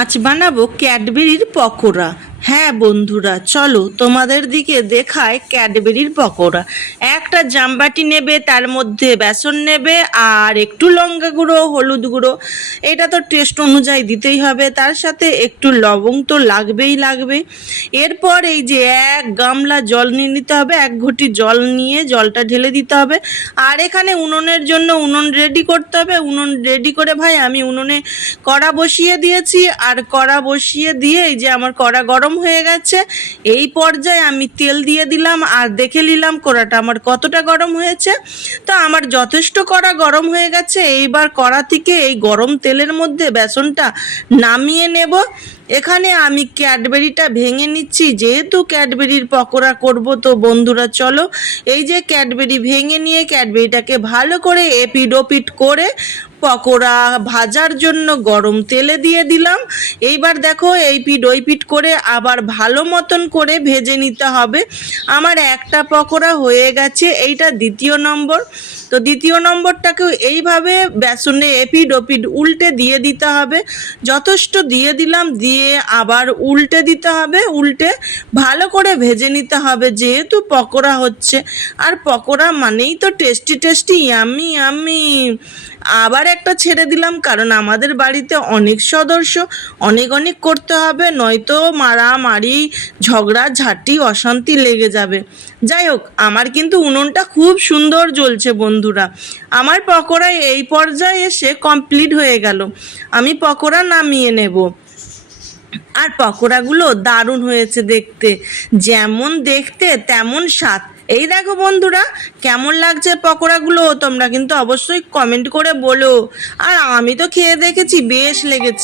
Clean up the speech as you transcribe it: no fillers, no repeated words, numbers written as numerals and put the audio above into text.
আজ বানাবো ক্যাডবেরির পকোড়া। হ্যাঁ বন্ধুরা, চলো তোমাদের দিকে দেখায় ক্যাডবেরির পকোড়া। একটা জামবাটি নেবে, তার মধ্যে বেসন নেবে আর একটু লঙ্কা গুঁড়ো, হলুদ গুঁড়ো, এটা তো টেস্ট অনুযায়ী দিতেই হবে, তার সাথে একটু লবঙ্গ তো লাগবেই লাগবে। এরপর এই যে এক গামলা জল নিয়ে নিতে হবে, এক ঘটি জল নিয়ে জলটা ঢেলে দিতে হবে। আর এখানে উনুনের জন্য উনুন রেডি করতে হবে। উনুন রেডি করে ভাই আমি উনুনে কড়া বসিয়ে দিয়েছি, আর কড়া বসিয়ে দিয়ে এই যে আমার কড়া গরম হয়ে গেছে। এই পর্যায়ে আমি তেল দিয়ে দিলাম আর দেখে নিলাম কড়াটা আমার কতটা গরম হয়েছে। তো আমার যথেষ্ট কড়া গরম হয়ে গেছে। এইবার কড়া থেকে এই গরম তেলের মধ্যে বেসনটা নামিয়ে নেব। এখানে আমি ক্যাডবেরিটা ভেঙে নিচ্ছি, যেহেতু ক্যাডবেরির পকোড়া করব। তো বন্ধুরা চলো, এই যে ক্যাডবেরি ভেঙে নিয়ে ক্যাডবেরিটাকে ভালো করে এপিড ওপিড করে পকোড়া ভাজার জন্য গরম তেলে দিয়ে দিলাম। এইবার দেখো এই পিঠ ওই পিঠ করে আবার ভালো মতন করে ভেজে নিতে হবে। আমার একটা পকোড়া হয়ে গেছে, এইটা দ্বিতীয় নম্বর। তো দ্বিতীয় নম্বরটাকেও এইভাবে বেসনে এপিড ওপিড উল্টে দিয়ে দিতে হবে। যথেষ্ট দিয়ে দিলাম, দিয়ে আবার উল্টে দিতে হবে, উল্টে ভালো করে ভেজে নিতে হবে, যেহেতু পকোড়া হচ্ছে। আর পকোড়া মানেই তো টেস্টি টেস্টি, ইয়াম্মি ইয়াম্মি। আবার একটা ছেড়ে দিলাম, কারণ আমাদের বাড়িতে অনেক সদস্য, অনেক অনেক করতে হবে, নয়তো মারামারি ঝগড়া ঝাঁটি অশান্তি লেগে যাবে। যাই হোক, আমার কিন্তু উনুনটা খুব সুন্দর জ্বলছে বন্ধুরা। আমার পকোড়া এই পর্যায়ে এসে কমপ্লিট হয়ে গেল। আমি পকোড়া নামিয়ে নেব। আর পকোড়াগুলো দারুণ হয়েছে দেখতে, যেমন দেখতে তেমন স্বাদ। এই দেখো বন্ধুরা, কেমন লাগছে পকোড়াগুলো, তোমরা কিন্তু অবশ্যই কমেন্ট করে বলো। আর আমি তো খেয়ে দেখেছি, বেশ লেগেছে।